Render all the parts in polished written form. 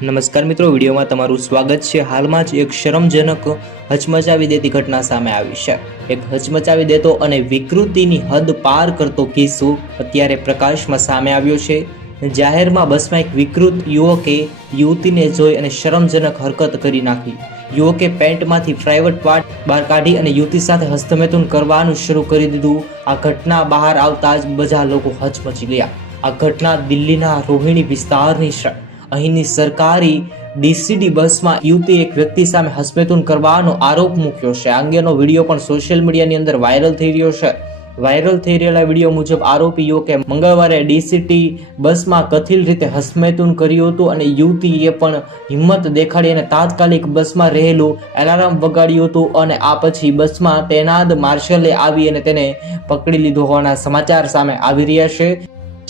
નમસ્કાર મિત્રો, વિડીયોમાં તમારું સ્વાગત છે। હાલમાં જ એક શરમજનક હચમચાવી દેતી ઘટના સામે આવી છે। એક હચમચાવી દેતો અને વિકૃતિની હદ પાર કરતો કિસ્સો અત્યારે પ્રકાશમાં સામે આવ્યો છે। જાહેરમાં બસમાં એક વિકૃત યુવકે યુવતીને જોઈ અને શરમજનક હરકત કરી નાખી। યુવકે પેન્ટમાંથી પ્રાઇવેટ પાર્ટ બહાર કાઢી અને યુવતી સાથે હસ્તમેળાપ કરવાનું શરૂ કરી દીધું। આ ઘટના બહાર આવતા જ બધા લોકો હચમચી ગયા। આ ઘટના દિલ્હીના રોહિણી વિસ્તારની છે। અહીંની સરકારી ડીસીડી બસમાં યુવતી એક વ્યક્તિ સામે હસ્તમેળાપ કરવાનો આરોપ મૂક્યો છે। આ અંગેનો વિડીયો પણ સોશિયલ મીડિયાની અંદર વાયરલ થઈ રહ્યો છે। વાયરલ થઈ રહેલા વિડીયો મુજબ આરોપી યુવકે મંગળવારે ડીસીટી બસમાં કથિત રીતે હસ્તમેળાપ કર્યું હતું અને યુવતીએ પણ હિંમત દેખાડી અને તાત્કાલિક બસમાં રહેલું એલાર્મ વગાડ્યું હતું અને આ પછી બસમાં તૈનાત માર્શલે આવી અને તેને પકડી લીધો હોવાના સમાચાર સામે આવી રહ્યા છે।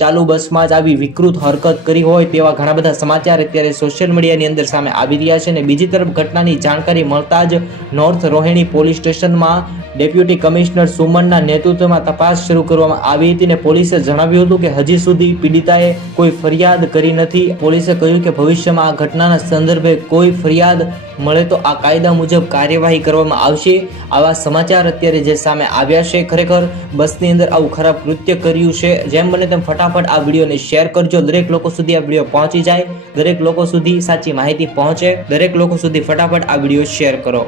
ચાલુ બસમાં જ આવી વિકૃત હરકત કરી હોય તેવા ઘણા બધા સમાચાર અત્યારે સોશિયલ મીડિયાની અંદર સામે આવી રહ્યા છે। અને બીજી તરફ ઘટનાની જાણકારી મળતા જ નોર્થ રોહિણી પોલીસ સ્ટેશનમાં ડેપ્યુટી કમિશનર સુમનના નેતૃત્વમાં તપાસ શરૂ કરવામાં આવી હતી અને પોલીસે જણાવ્યું હતું કે હજી સુધી પીડિતાએ કોઈ ફરિયાદ કરી નથી। પોલીસે કહ્યું કે ભવિષ્યમાં આ ઘટનાના સંદર્ભે કોઈ ફરિયાદ મળે તો આ કાયદા મુજબ કાર્યવાહી કરવામાં આવશે। આવા સમાચાર અત્યારે જે સામે આવ્યા છે, ખરેખર બસની અંદર આવું ખરાબ કૃત્ય કર્યું છે। જેમ બને તેમ ફટાફટ આ વિડીયોને શેર કરજો, દરેક લોકો સુધી આ વિડીયો પહોંચી જાય, દરેક લોકો સુધી સાચી માહિતી પહોંચે, દરેક લોકો સુધી ફટાફટ આ વિડીયો શેર કરો।